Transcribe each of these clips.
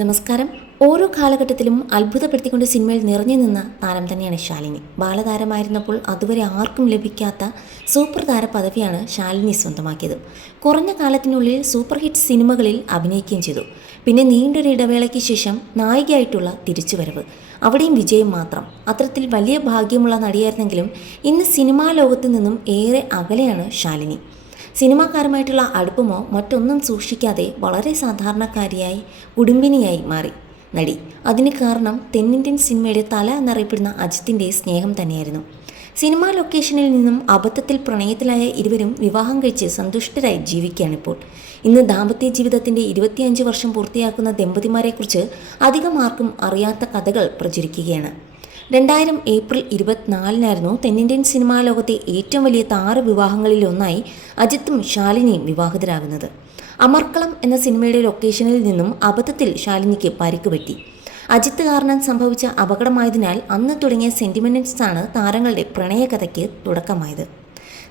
നമസ്കാരം. ഓരോ കാലഘട്ടത്തിലും അത്ഭുതപ്പെടുത്തിക്കൊണ്ട് സിനിമയിൽ നിറഞ്ഞു നിന്ന താരം തന്നെയാണ് ശാലിനി. ബാലതാരമായിരുന്നപ്പോൾ അതുവരെ ആർക്കും ലഭിക്കാത്ത സൂപ്പർ താര പദവിയാണ് ശാലിനി സ്വന്തമാക്കിയത്. കുറഞ്ഞ കാലത്തിനുള്ളിൽ സൂപ്പർ ഹിറ്റ് സിനിമകളിൽ അഭിനയിക്കുകയും ചെയ്തു. പിന്നെ നീണ്ടൊരു ഇടവേളയ്ക്ക് ശേഷം നായികയായിട്ടുള്ള തിരിച്ചുവരവ്. അവിടെയും വിജയം മാത്രം. അത്തരത്തിൽ വലിയ ഭാഗ്യമുള്ള നടിയായിരുന്നെങ്കിലും ഇന്ന് സിനിമാ ലോകത്തു നിന്നും ഏറെ അകലെയാണ് ശാലിനി. സിനിമാക്കാരുമായിട്ടുള്ള അടുപ്പമോ മറ്റൊന്നും സൂക്ഷിക്കാതെ വളരെ സാധാരണക്കാരിയായി കുടുംബിനിയായി മാറി. നടി അതിന് കാരണം തെന്നിന്ത്യൻ സിനിമയുടെ തല എന്നറിയപ്പെടുന്ന അജിത്തിന്റെ സ്നേഹം തന്നെയായിരുന്നു. സിനിമാ ലൊക്കേഷനിൽ നിന്നും അബദ്ധത്തിൽ പ്രണയത്തിലായ ഇരുവരും വിവാഹം കഴിച്ച് സന്തുഷ്ടരായി ജീവിക്കുകയാണിപ്പോൾ. ഇന്ന് ദാമ്പത്യ ജീവിതത്തിന്റെ ഇരുപത്തിയഞ്ച് വർഷം പൂർത്തിയാക്കുന്ന ദമ്പതിമാരെക്കുറിച്ച് അധികം ആർക്കും അറിയാത്ത കഥകൾ പ്രചരിക്കുകയാണ്. രണ്ടായിരം ഏപ്രിൽ ഇരുപത്തിനാലിനായിരുന്നു തെന്നിന്ത്യൻ സിനിമാ ലോകത്തെ ഏറ്റവും വലിയ താറ് വിവാഹങ്ങളിലൊന്നായി അജിത്തും ശാലിനിയും വിവാഹിതരാകുന്നത്. അമർക്കളം എന്ന സിനിമയുടെ ലൊക്കേഷനിൽ നിന്നും അബദ്ധത്തിൽ ശാലിനിക്ക് പരിക്ക് പറ്റി. അജിത്ത് കാരണം സംഭവിച്ച അപകടമായതിനാൽ അന്ന് തുടങ്ങിയ സെന്റിമെന്റ്സാണ് താരങ്ങളുടെ പ്രണയകഥയ്ക്ക് തുടക്കമായത്.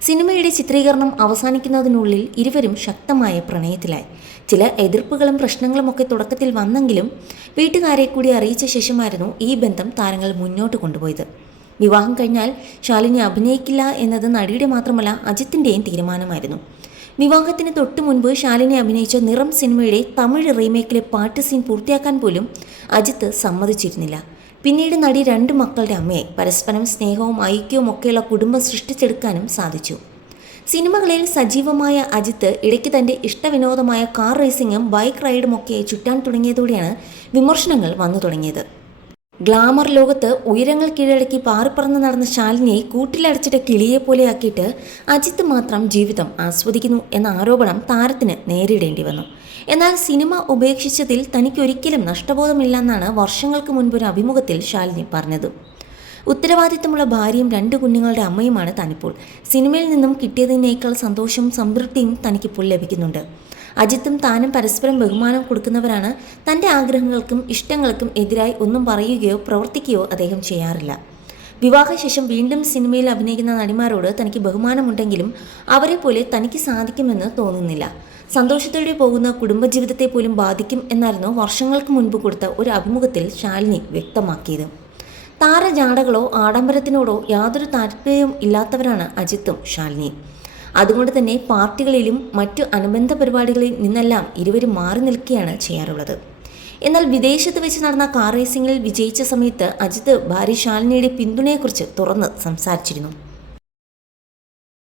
സിനിമയുടെ ചിത്രീകരണം അവസാനിക്കുന്നതിനുള്ളിൽ ഇരുവരും ശക്തമായ പ്രണയത്തിലായി. ചില എതിർപ്പുകളും പ്രശ്നങ്ങളും ഒക്കെ തുടക്കത്തിൽ വന്നെങ്കിലും വീട്ടുകാരെ കൂടി അറിയിച്ച ശേഷമായിരുന്നു ഈ ബന്ധം താരങ്ങൾ മുന്നോട്ട് കൊണ്ടുപോയത്. വിവാഹം കഴിഞ്ഞാൽ ശാലിനി അഭിനയിക്കില്ല എന്നത് നടിയുടെ മാത്രമല്ല അജിത്തിന്റെയും തീരുമാനമായിരുന്നു. വിവാഹത്തിന് തൊട്ടു മുൻപ് ശാലിനി അഭിനയിച്ച നിറം സിനിമയുടെ തമിഴ് റീമേക്കിലെ പാട്ട് സീൻ പൂർത്തിയാക്കാൻ പോലും അജിത്ത് സമ്മതിച്ചിരുന്നില്ല. പിന്നീട് നടി രണ്ട് മക്കളുടെ അമ്മയെ പരസ്പരം സ്നേഹവും ഐക്യവും ഒക്കെയുള്ള കുടുംബം സൃഷ്ടിച്ചെടുക്കാനും സാധിച്ചു. സിനിമകളിൽ സജീവമായ അജിത്ത് ഇടയ്ക്ക് തന്റെ ഇഷ്ടവിനോദമായ കാർ റേസിംഗും ബൈക്ക് റൈഡും ഒക്കെ ചുറ്റാൻ തുടങ്ങിയതോടെയാണ് വിമർശനങ്ങൾ വന്നു തുടങ്ങിയത്. ഗ്ലാമർ ലോകത്ത് ഉയരങ്ങൾ കീഴടക്കി പാറിപ്പറന്ന് നടന്ന ശാലിനിയെ കൂട്ടിലടച്ചിട്ട് കിളിയെ പോലെയാക്കിയിട്ട് അജിത്ത് മാത്രം ജീവിതം ആസ്വദിക്കുന്നു എന്ന ആരോപണം താരത്തിന് നേരിടേണ്ടി വന്നു. എന്നാൽ സിനിമ ഉപേക്ഷിച്ചതിൽ തനിക്കൊരിക്കലും നഷ്ടബോധമില്ലെന്നാണ് വർഷങ്ങൾക്ക് മുൻപ് ഒരു അഭിമുഖത്തിൽ ശാലിനി പറഞ്ഞത്. ഉത്തരവാദിത്തമുള്ള ഭാര്യയും രണ്ട് കുഞ്ഞുങ്ങളുടെ അമ്മയുമാണ് താനിപ്പോൾ. സിനിമയിൽ നിന്നും കിട്ടിയതിനേക്കാൾ സന്തോഷവും സംതൃപ്തിയും തനിക്കിപ്പോൾ ലഭിക്കുന്നുണ്ട്. അജിത്തും താനും പരസ്പരം ബഹുമാനം കൊടുക്കുന്നവരാണ് തന്റെ ആഗ്രഹങ്ങൾക്കും ഇഷ്ടങ്ങൾക്കും എതിരായി ഒന്നും പറയുകയോ പ്രവർത്തിക്കുകയോ അദ്ദേഹം ചെയ്യാറില്ല. വിവാഹശേഷം വീണ്ടും സിനിമയിൽ അഭിനയിക്കുന്ന നടിമാരോട് തനിക്ക് ബഹുമാനമുണ്ടെങ്കിലും അവരെ പോലെ തനിക്ക് സാധിക്കുമെന്ന് തോന്നുന്നില്ല. സന്തോഷത്തോടെ പോകുന്ന കുടുംബജീവിതത്തെ പോലും ബാധിക്കും എന്നായിരുന്നു വർഷങ്ങൾക്ക് മുൻപ് കൊടുത്ത ഒരു അഭിമുഖത്തിൽ ശാലിനി വ്യക്തമാക്കിയത്. താരജാടകളോ ആഡംബരത്തിനോടോ യാതൊരു താല്പര്യവും ഇല്ലാത്തവരാണ് അജിത്തും ശാലിനിയും. അതുകൊണ്ട് തന്നെ പാർട്ടികളിലും മറ്റു അനുബന്ധ പരിപാടികളിൽ നിന്നെല്ലാം ഇരുവരും മാറി നിൽക്കുകയാണ് ചെയ്യാറുള്ളത്. എന്നാൽ വിദേശത്ത് വെച്ച് നടന്ന കാർ റേസിംഗിൽ വിജയിച്ച സമയത്ത് അജിത് ഭാര്യ ശാലിനിയുടെ പിന്തുണയെക്കുറിച്ച് തുറന്ന് സംസാരിച്ചിരുന്നു.